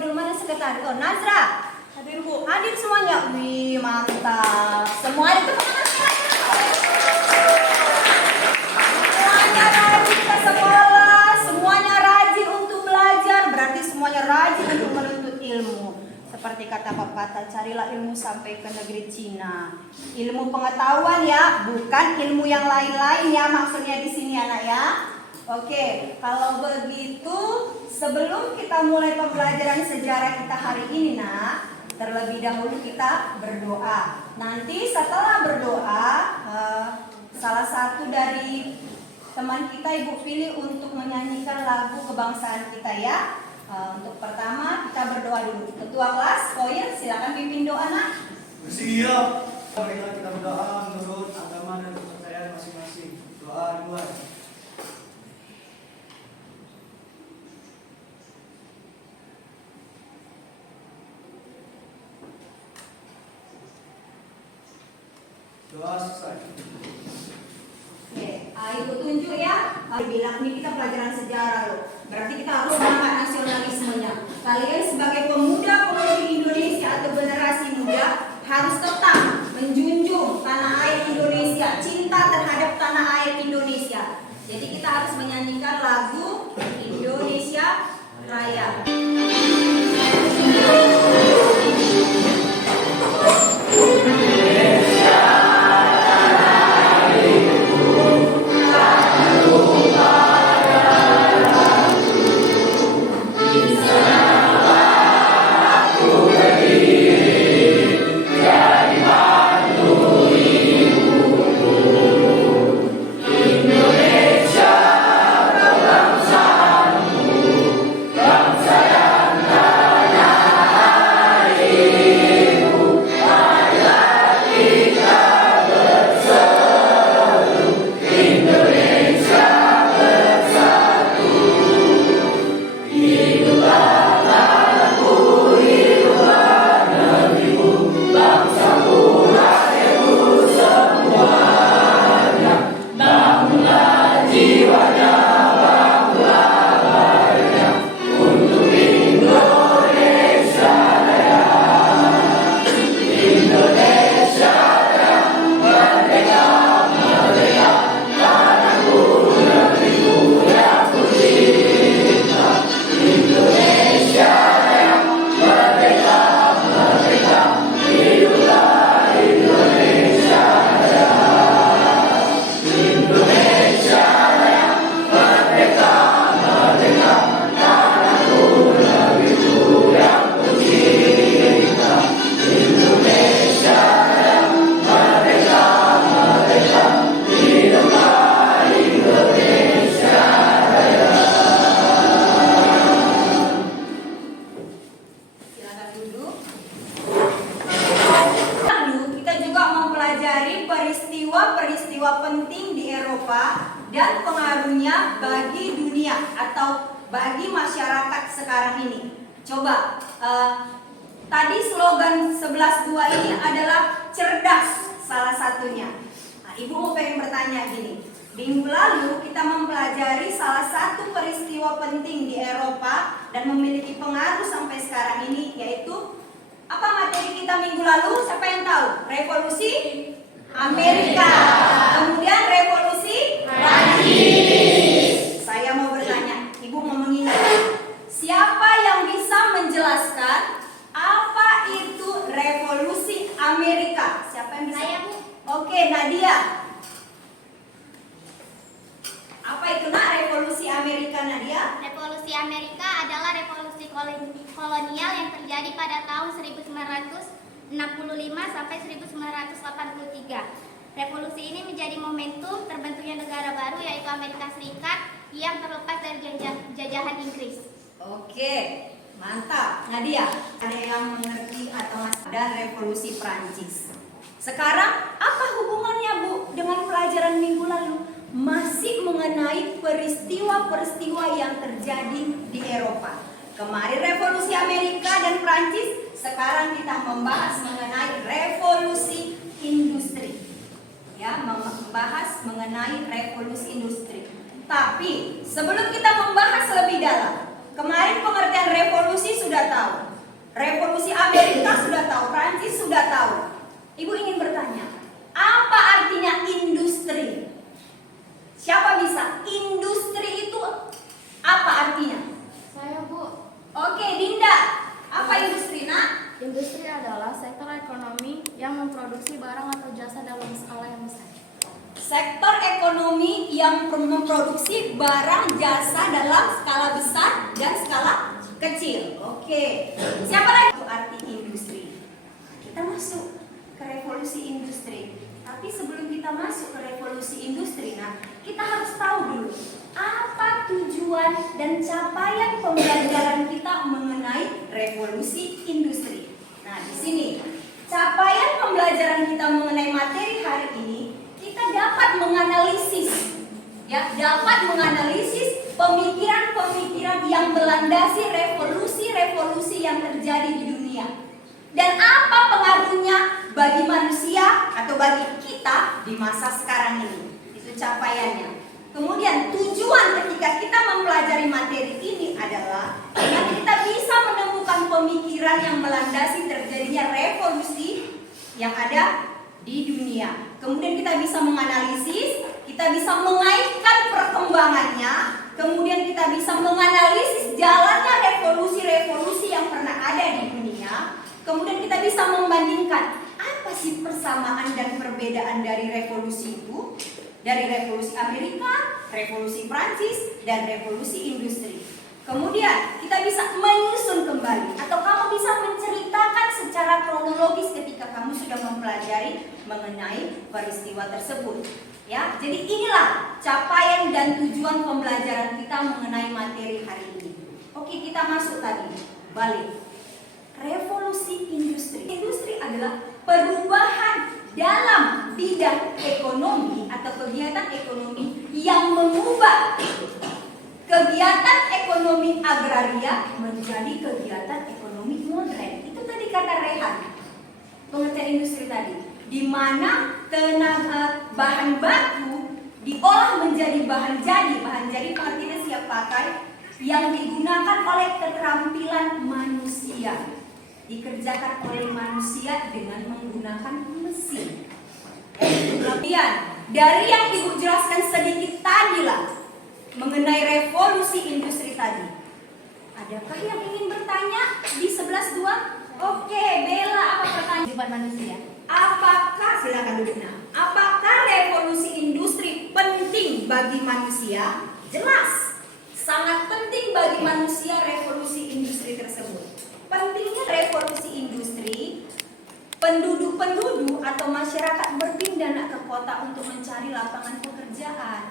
dulu, mana sekretaris? Oh, Nazra. Hadir, Bu. Hadir semuanya. Wih, mantap. Semua itu semuanya rajin ke sekolah, semuanya rajin untuk belajar, berarti semuanya rajin untuk menuntut ilmu. Seperti kata pepatah, carilah ilmu sampai ke negeri Cina. Ilmu pengetahuan ya, bukan ilmu yang lain-lain ya, maksudnya di sini anak ya. Oke, kalau begitu sebelum kita mulai pembelajaran sejarah kita hari ini nak, terlebih dahulu kita berdoa. Nanti setelah berdoa, salah satu dari teman kita Ibu pilih untuk menyanyikan lagu kebangsaan kita ya. Untuk pertama kita berdoa dulu. Ketua kelas, Koir, silakan pimpin doa nak. Siap. Marilah kita berdoa menurut agama dan kepercayaan masing-masing. Doa dimulai. Doa selesai. Oke, Ibu tunjuk ya. Bilang ini kita pelajaran sejarah loh. Berarti kita harus semangat nasionalismenya. Kalian sebagai pemuda-pemudi Indonesia atau generasi muda harus tetap menjunjung tanah air Indonesia, cinta terhadap tanah air Indonesia. Jadi kita harus menyanyikan lagu Indonesia Raya. Peristiwa penting di Eropa dan pengaruhnya bagi dunia atau bagi masyarakat sekarang ini. Coba, tadi slogan 11.2 ini adalah cerdas salah satunya. Nah, Ibu mau pengen bertanya gini. Minggu lalu kita mempelajari salah satu peristiwa penting di Eropa dan memiliki pengaruh sampai sekarang ini, yaitu apa materi kita minggu lalu? Siapa yang tahu? Revolusi Amerika, kemudian revolusi Prancis. Saya mau bertanya, Ibu mau mengingat, siapa yang bisa menjelaskan apa itu revolusi Amerika? Siapa yang bisa? Saya, Bu. Oke, Nadia. Apa itu nak revolusi Amerika, Nadia? Revolusi Amerika adalah revolusi kolonial yang terjadi pada tahun 1965 sampai 1983. Revolusi ini menjadi momentum terbentuknya negara baru, yaitu Amerika Serikat, yang terlepas dari jajahan Inggris. Oke, mantap. Nadia, ada yang mengerti atau masih ada revolusi Prancis? Sekarang apa hubungannya Bu dengan pelajaran minggu lalu? Masih mengenai peristiwa-peristiwa yang terjadi di Eropa. Kemarin revolusi Amerika dan Prancis, sekarang kita membahas mengenai revolusi industri. Ya, membahas mengenai revolusi industri. Tapi sebelum kita membahas lebih dalam, Kemarin pengertian revolusi sudah tahu. Revolusi Amerika sudah tahu, Prancis sudah tahu. Ibu ingin bertanya, apa artinya industri? Siapa bisa? Industri itu apa artinya? Saya, Bu. Oke, Dinda. Apa industri, Nak? Industri adalah sektor ekonomi yang memproduksi barang atau jasa dalam skala yang besar. Sektor ekonomi yang memproduksi barang jasa dalam skala besar dan skala kecil. Oke. Siapa lagi? Itu arti industri. Kita masuk ke revolusi industri. Tapi sebelum kita masuk ke revolusi industri, nah, kita harus tahu dulu apa tujuan dan capaian pembelajaran kita mengenai revolusi industri. Nah, di sini capaian pembelajaran kita mengenai materi hari ini, kita dapat menganalisis pemikiran-pemikiran yang melandasi revolusi-revolusi yang terjadi di dunia. Dan apa pengaruhnya bagi manusia atau bagi kita di masa sekarang ini. Itu capaiannya. Kemudian tujuan ketika kita mempelajari materi ini adalah agar kita bisa menemukan pemikiran yang melandasi terjadinya revolusi yang ada di dunia. Kemudian kita bisa menganalisis, kita bisa mengaitkan perkembangannya, kemudian kita bisa menganalisis jalannya revolusi-revolusi yang pernah ada di dunia. Kemudian kita bisa membandingkan apa sih persamaan dan perbedaan dari revolusi itu, dari revolusi Amerika, revolusi Prancis, dan revolusi industri. Kemudian kita bisa menyusun kembali atau kamu bisa menceritakan secara kronologis ketika kamu sudah mempelajari mengenai peristiwa tersebut. Ya, jadi inilah capaian dan tujuan pembelajaran kita mengenai materi hari ini. Oke, kita masuk tadi. Balik. Revolusi industri. Industri adalah perubahan dalam bidang ekonomi atau kegiatan ekonomi yang mengubah kegiatan ekonomi agraria menjadi kegiatan ekonomi modern. Itu tadi kata Rehan. Pengertian industri tadi, di mana tenaga bahan baku diolah menjadi bahan jadi pengertiannya siap pakai yang digunakan oleh keterampilan manusia. Dikerjakan oleh manusia dengan menggunakan mesin. Kemudian dari yang Ibu jelaskan sedikit tadi lah mengenai revolusi industri tadi. Adakah yang ingin bertanya di 11.2? Oke, Bella, apa pertanyaan? Kehidupan manusia. Apakah, silakan duduk, nah, apakah revolusi industri penting bagi manusia? Jelas, sangat penting bagi manusia revolusi industri tersebut. Pentingnya revolusi industri, penduduk-penduduk atau masyarakat berpindah ke kota untuk mencari lapangan pekerjaan.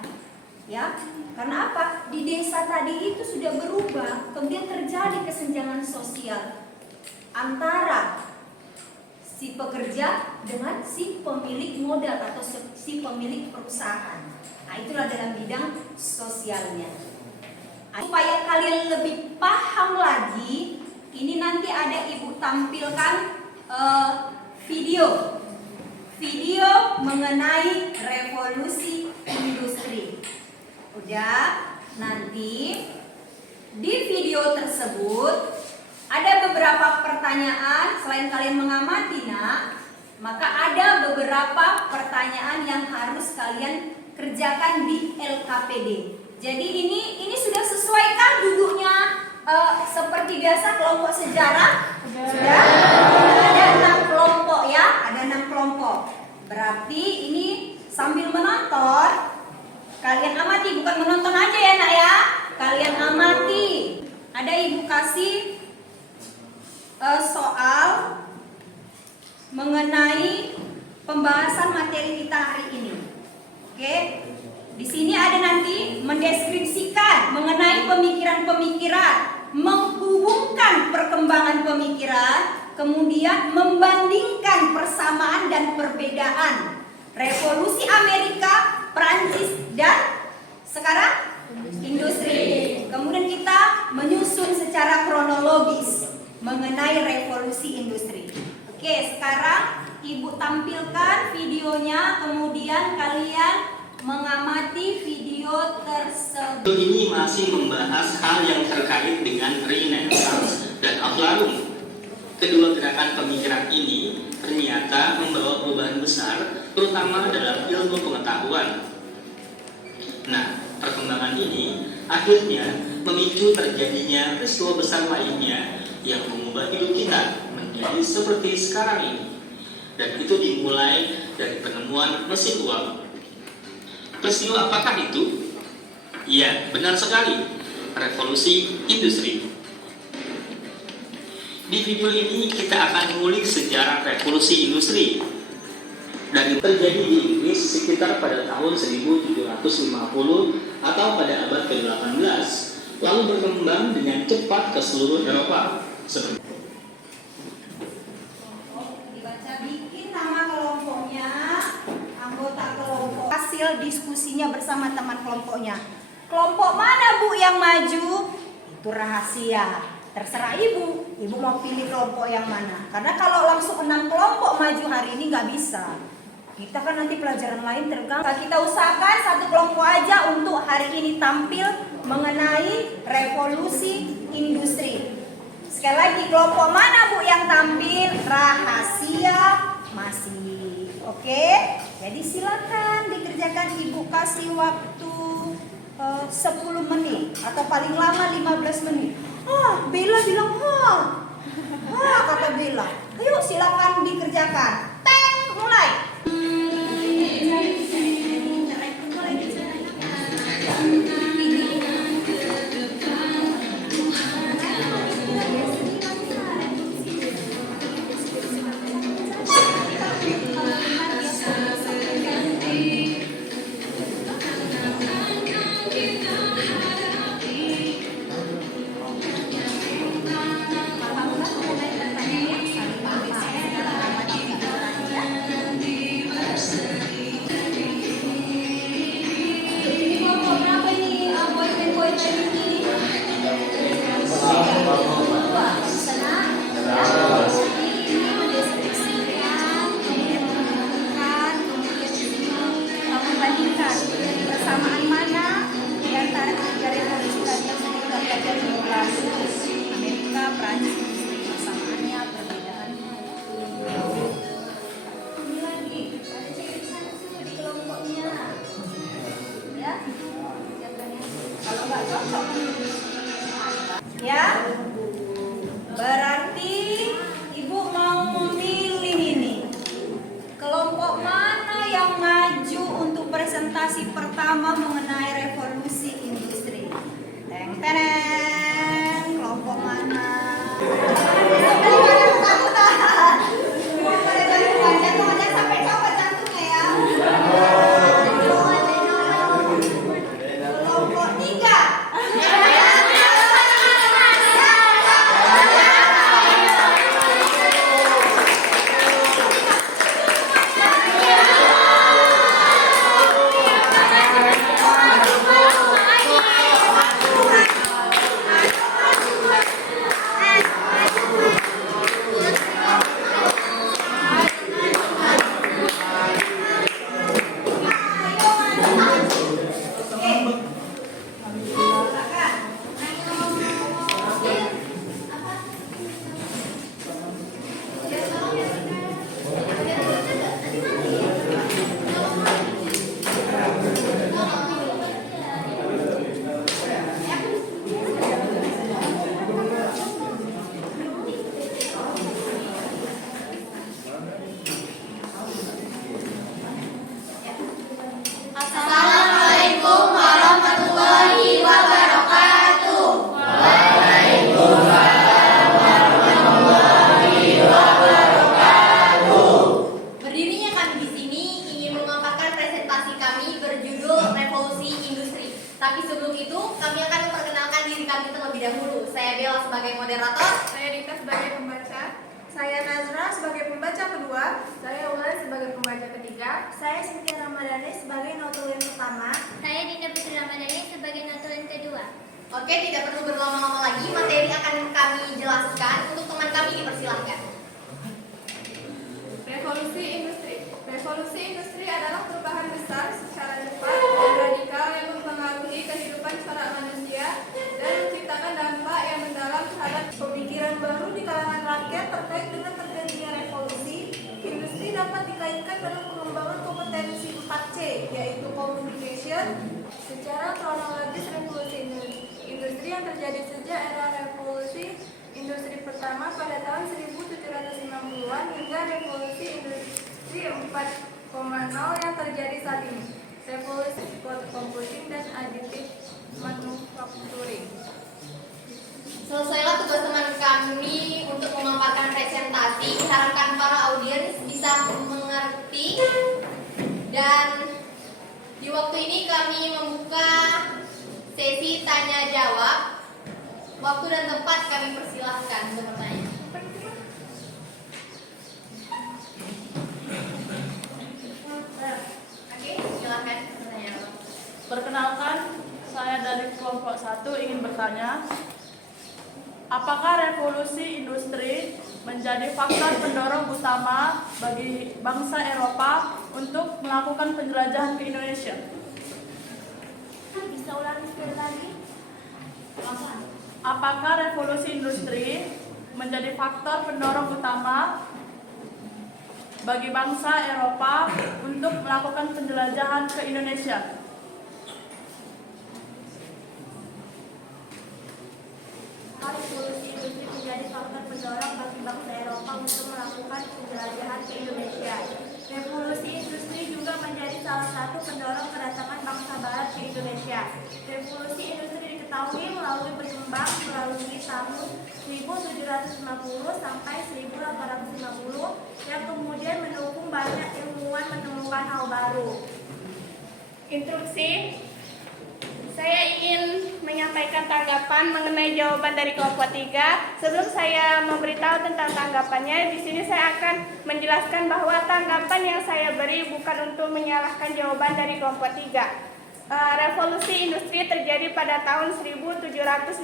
Ya, karena apa? Di desa tadi itu sudah berubah, kemudian terjadi kesenjangan sosial antara si pekerja dengan si pemilik modal atau si pemilik perusahaan. Nah, itulah dalam bidang sosialnya. Supaya kalian lebih paham lagi, ini nanti ada Ibu tampilkan video mengenai revolusi industri. Udah, nanti di video tersebut ada beberapa pertanyaan. Selain kalian mengamati, nak, maka ada beberapa pertanyaan yang harus kalian kerjakan di LKPD. Jadi ini sudah sesuaikah duduknya seperti biasa kelompok sejarah? Sudah? Ada 6 kelompok ya, ada 6 kelompok. Berarti ini sambil menonton, kalian amati, bukan menonton aja ya, nak ya. Kalian amati. Ada Ibu kasih soal mengenai pembahasan materi kita hari ini. Oke? Di sini ada nanti mendeskripsikan mengenai pemikiran-pemikiran, menghubungkan perkembangan pemikiran, kemudian membandingkan persamaan dan perbedaan revolusi Amerika, Prancis, dan sekarang industri. Kemudian kita menyusun secara kronologis mengenai revolusi industri. Oke, sekarang Ibu tampilkan videonya, kemudian kalian mengamati video tersebut. Video ini masih membahas hal yang terkait dengan Renaissance dan Aflatun. Kedua gerakan pemikiran ini ternyata membawa perubahan besar, terutama dalam ilmu pengetahuan. Nah, perkembangan ini akhirnya memicu terjadinya peristiwa besar lainnya yang mengubah hidup kita menjadi seperti sekarang ini. Dan itu dimulai dari penemuan mesin uap. Peristiwa apakah itu? Ya, benar sekali. Revolusi industri. Di video ini kita akan mengulik sejarah revolusi industri dari terjadi di Inggris sekitar pada tahun 1750 atau pada abad ke-18, lalu berkembang dengan cepat ke seluruh Eropa. Dibaca, bikin nama kelompoknya, anggota kelompok, hasil diskusinya bersama teman kelompoknya. Kelompok mana Bu yang maju? Itu rahasia. Terserah ibu mau pilih kelompok yang mana. Karena kalau langsung 6 kelompok maju hari ini nggak bisa. Kita kan nanti pelajaran lain terganggu. Kita usahakan satu kelompok aja untuk hari ini tampil mengenai revolusi industri. Sekali lagi, kelompok mana Bu yang tampil? Rahasia masih. Oke? Jadi silakan dikerjakan, Ibu kasih waktu 10 menit atau paling lama 15 menit. Bella bilang kata Bella. Ayo silakan dikerjakan. Teng, mulai. Persamaan mana di antara tiga revolusi tadi yang sudah kita pelajari di kelas? Amerika, Prancis, persamaannya, perbedaannya. Ini lagi, ada ciri satu di kelompoknya. Ya, kalau nggak cocok, ya. Berarti Ibu mau memilih ini. Kelompok mana yang maju untuk presentasi pertama mengenai revolusi industri? Teng teneng, kelompok mana? Sampai copot jantungnya ya. Kelompok 3. Assalamualaikum warahmatullahi wabarakatuh. Berdirinya kami di sini ingin memaparkan presentasi kami berjudul Revolusi Industri. Tapi sebelum itu, kami akan memperkenalkan diri kami terlebih dahulu. Saya Bella sebagai moderator. Saya Dita sebagai pembaca. Saya Nazra sebagai pembaca kedua. Saya Ulan sebagai pembaca ketiga. Saya Cynthia Ramadhani sebagai notulen pertama. Saya Dinda Putri Ramadhani sebagai notulen kedua. Oke, tidak perlu berlama-lama lagi. Materi akan kami jelaskan. Untuk teman kami dipersilahkan. Revolusi industri. Revolusi industri adalah perubahan besar secara cepat Revolution. Secara kronologis, revolusi industri yang terjadi sejak era revolusi industri pertama pada tahun 1790-an hingga revolusi industri 4.0 yang terjadi saat ini. Revolusi computing dan additive manufacturing. Selesailah tugas teman kami untuk memaparkan presentasi. Diharapkan para audiens bisa mengerti. Dan di waktu ini kami membuka sesi tanya jawab. Waktu dan tempat kami persilahkan untuk bertanya. Oke, silakan bertanya. Perkenalkan, saya dari kelompok 1 ingin bertanya, apakah revolusi industri menjadi faktor pendorong utama bagi bangsa Eropa untuk melakukan penjelajahan ke Indonesia? Bisa ulangi sekali lagi? Apakah revolusi industri menjadi faktor pendorong utama bagi bangsa Eropa untuk melakukan penjelajahan ke Indonesia? Revolusi industri menjadi faktor pendorong bagi bangsa Eropa untuk melakukan penjelajahan ke Indonesia. Revolusi industri juga menjadi salah satu pendorong kedatangan bangsa Barat ke Indonesia. Revolusi industri diketahui melalui berkembang melalui tahun 1750 sampai 1850 yang kemudian mendukung banyak ilmuwan menemukan hal baru. Instruksi. Saya ingin menyampaikan tanggapan mengenai jawaban dari kelompok 3. Sebelum saya memberitahu tentang tanggapannya, di sini saya akan menjelaskan bahwa tanggapan yang saya beri bukan untuk menyalahkan jawaban dari kelompok 3. Revolusi industri terjadi pada tahun 1750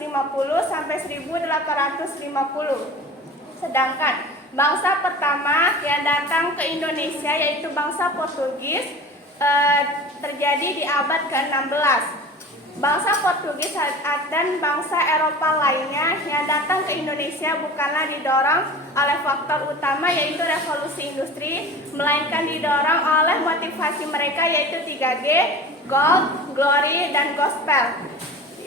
sampai 1850. Sedangkan bangsa pertama yang datang ke Indonesia yaitu bangsa Portugis terjadi di abad ke-16. Bangsa Portugis dan bangsa Eropa lainnya yang datang ke Indonesia bukanlah didorong oleh faktor utama yaitu revolusi industri, melainkan didorong oleh motivasi mereka yaitu 3G, gold, glory, dan gospel.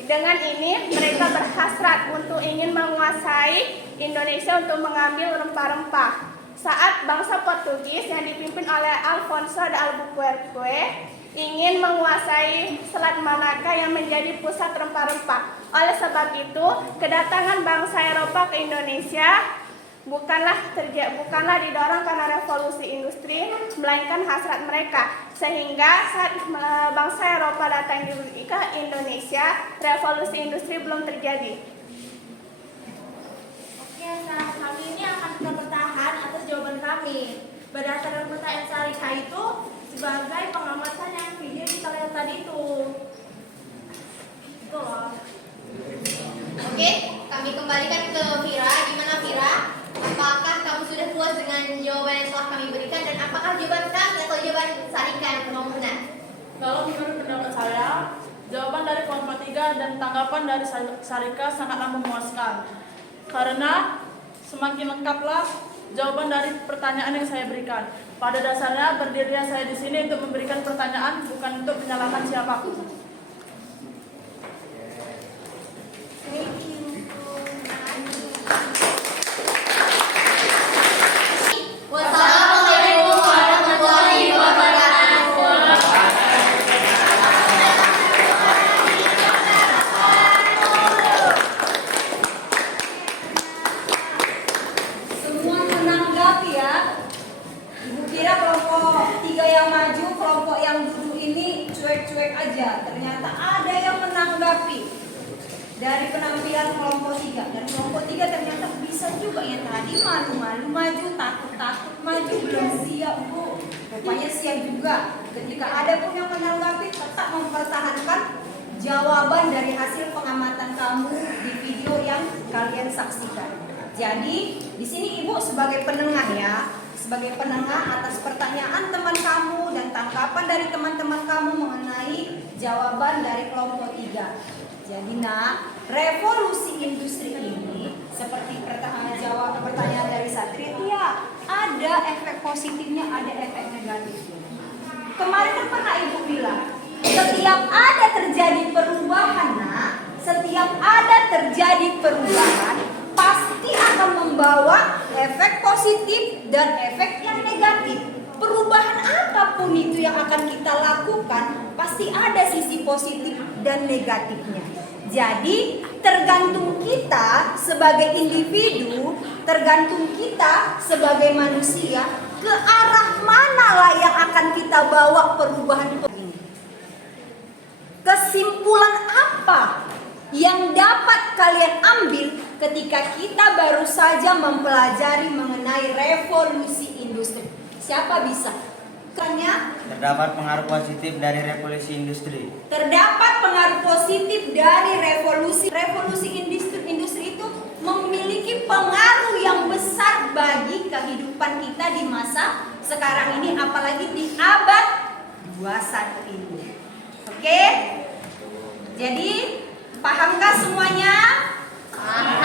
Dengan ini mereka berhasrat untuk ingin menguasai Indonesia untuk mengambil rempah-rempah. Saat bangsa Portugis yang dipimpin oleh Alfonso de Albuquerque ingin menguasai Selat Malaka yang menjadi pusat rempah-rempah. Oleh sebab itu, kedatangan bangsa Eropa ke Indonesia bukanlah didorong karena revolusi industri, melainkan hasrat mereka. Sehingga saat bangsa Eropa datang ke Indonesia, revolusi industri belum terjadi. Oke, saat kami ini akan kita bertahan atas jawaban kami. Berdasarkan pertanyaan Sarika itu sebagai pengamatan yang video kita lihat tadi itu. Itu loh. Oke, kami kembalikan ke Vira. Gimana Vira? Apakah kamu sudah puas dengan jawaban yang telah kami berikan dan apakah jawaban kami atau jawaban Sarika yang benar? Kalau menurut pendapat saya, jawaban dari kelompok 3 dan tanggapan dari Sarika sangatlah memuaskan. Karena semakin lengkaplah jawaban dari pertanyaan yang saya berikan. Pada dasarnya berdirinya saya di sini untuk memberikan pertanyaan, bukan untuk menyalahkan siapapun. Wassalamualaikum warahmatullahi wabarakatuh. Semua menanggapi ya. Ibu kira kelompok 3 yang maju, kelompok yang duduk ini cuek-cuek aja. Ternyata ada yang menanggapi. Dari penampilan kelompok 3 dan kelompok 3 ternyata bisa juga yang tadi malu-malu maju, takut-takut maju, belum siap Bu. Rupanya siap juga. Ketika ada pun yang menanggapi tetap mempertahankan jawaban dari hasil pengamatan kamu di video yang kalian saksikan. Jadi di sini Ibu sebagai penengah ya, sebagai penengah atas pertanyaan teman kamu dan tanggapan dari teman-teman kamu mengenai jawaban dari kelompok 3. Jadi revolusi industri ini seperti pertanyaan dari Satria, iya ada efek positifnya, ada efek negatifnya. Kemarin kan pernah Ibu bilang, setiap ada terjadi perubahan, setiap ada terjadi perubahan, pasti akan membawa efek positif dan efek yang negatif. Perubahan apapun itu yang akan kita lakukan, pasti ada sisi positif dan negatifnya. Jadi tergantung kita sebagai individu, tergantung kita sebagai manusia, ke arah manalah yang akan kita bawa perubahan ini. Kesimpulan apa yang dapat kalian ambil ketika kita baru saja mempelajari mengenai revolusi industri? Siapa bisa? Terdapat pengaruh positif dari revolusi industri. Terdapat pengaruh positif dari revolusi industri itu memiliki pengaruh yang besar bagi kehidupan kita di masa sekarang ini, apalagi di abad 21 ini. Oke? Jadi pahamkah semuanya? Paham.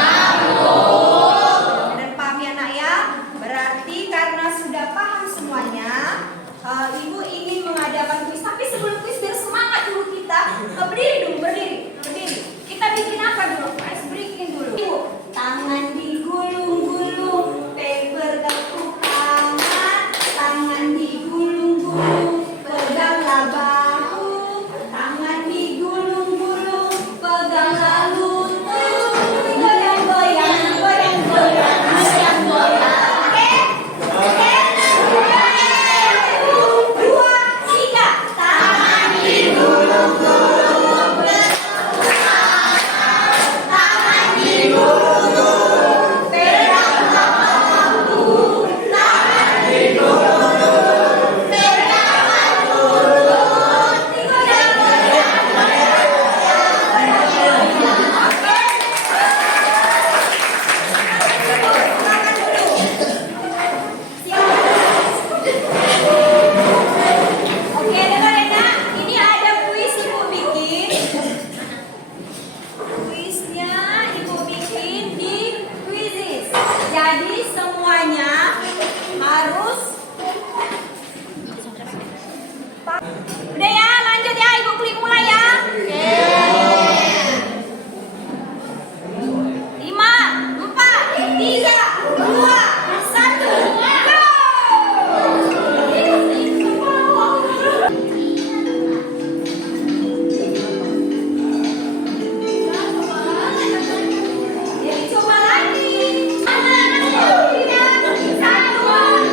Dan paham ya nak ya? Berarti karena sudah paham semuanya, Ibu ingin mengadakan kuis, tapi sebelum kuis biar semangat dulu kita. Berdiri dulu, berdiri. Kita bikin apa dulu? Ice breaking dulu. Ibu, tangan digulung-gulung, paper tepuk tangan digulung-gulung, peganglah bahu, tangan digulung-gulung, peganglah lutut, goyang-goyang. Udah ya, lanjut ya, Ibu klik mulai ya. 5, 4, 3, 2, 1, go! Jadi coba lagi. 1, 2, 1.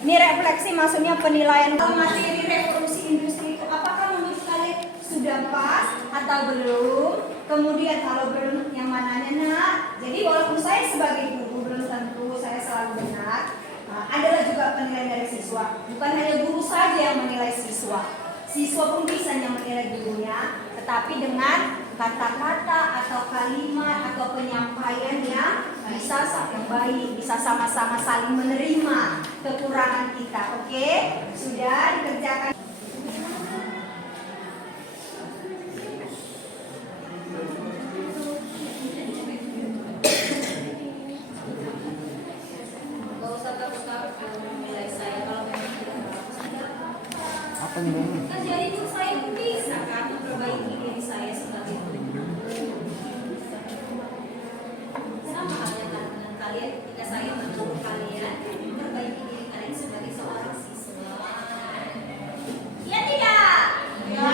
Ini refleksi, maksudnya penilaian materi revolusi industri itu apakah menurut kalian sudah pas atau belum? Kemudian kalau belum, yang mananya nak? Jadi walaupun saya sebagai guru belum tentu saya selalu benar. Adalah juga penilaian dari siswa. Bukan hanya guru saja yang menilai siswa. Siswa pun bisa yang menilai gurunya, tetapi dengan kata-kata atau kalimat atau penyampaian yang bisa yang baik, bisa sama-sama saling menerima kekurangan kita. Oke? Sudah dikerjakan. Gak usah takut-takut kalau menilai saya, kalau memang tidak bagus. Apa nih? Kan jadi itu saya bisa kan memperbaiki diri saya sebagai guru. Sama halnya dengan kalian ketika saya menyuruh kalian memperbaiki diri kalian sebagai seorang siswa. Iya tidak? Ya.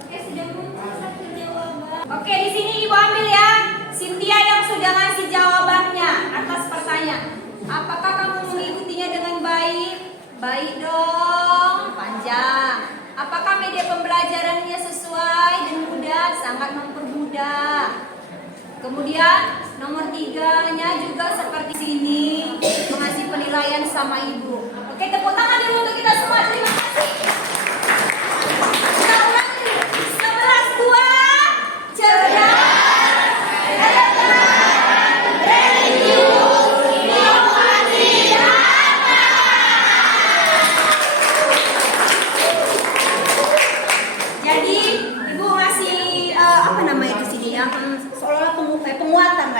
Oke, sudah muncul satu jawaban. Oke, di sini Ibu ambil ya. Cynthia yang sudah ngasih jawabannya atas pertanyaan. Apakah kamu mengikutinya dengan baik? Baik dong, panjang. Apakah media pembelajarannya sesuai dan mudah? Sangat mempermudah. Kemudian nomor 3-nya juga seperti sini, mengasih penilaian sama ibu. Oke, tepuk tangan dulu untuk kita semua. Terima kasih. Kita ulangi. 11, 2, cerdas.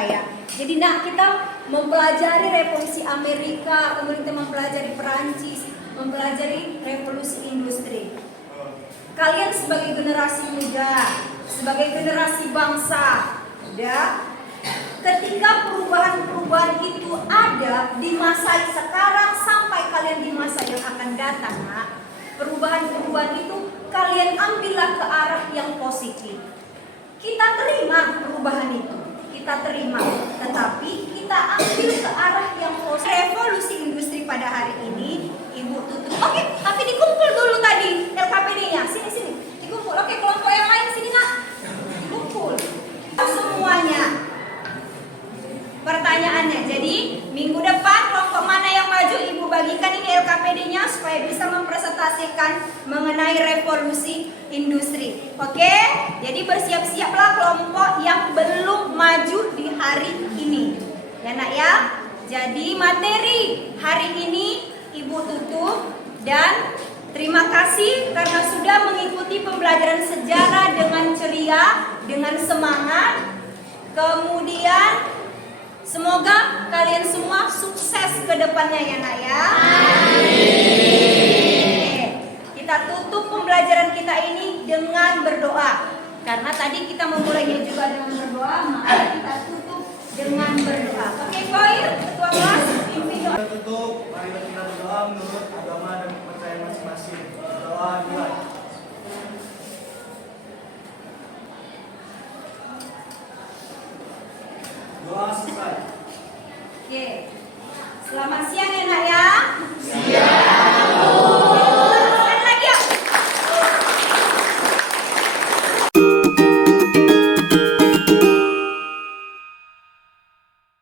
Pak ya. Jadi nah kita mempelajari revolusi Amerika, kemudian kita mempelajari Perancis, mempelajari revolusi industri. Kalian sebagai generasi muda, sebagai generasi bangsa, ya, ketika perubahan-perubahan itu ada di masa sekarang sampai kalian di masa yang akan datang, nah, perubahan-perubahan itu kalian ambillah ke arah yang positif. Kita terima perubahan itu, kita terima, tetapi kita ambil ke arah yang positif. Revolusi industri pada hari ini, Ibu tutup. Oke, tapi dikumpul dulu tadi LKPD-nya. Sini, dikumpul. Oke, kelompok yang lain sini nak, dikumpul. Semuanya. Pertanyaannya, jadi minggu depan kelompok mana yang maju, Ibu bagikan ini LKPD-nya supaya bisa mempresentasikan mengenai revolusi industri. Oke, jadi bersiap-siaplah kelompok yang belum maju di hari ini. Ya nak ya. Jadi materi hari ini Ibu tutup dan terima kasih karena sudah mengikuti pembelajaran sejarah dengan ceria, dengan semangat. Kemudian semoga kalian semua sukses ke depannya ya nak ya. Oke, kita tutup pembelajaran kita ini dengan berdoa. Karena tadi kita memulainya juga dengan berdoa, maka kita tutup dengan berdoa. Oke, Koir, ketua kelas, pimpin doa. Kita tutup, mari kita berdoa menurut agama dan kepercayaan masing-masing. Doa dimulai. Doa selesai. Oke. Selamat siang ya nak ya. Siang.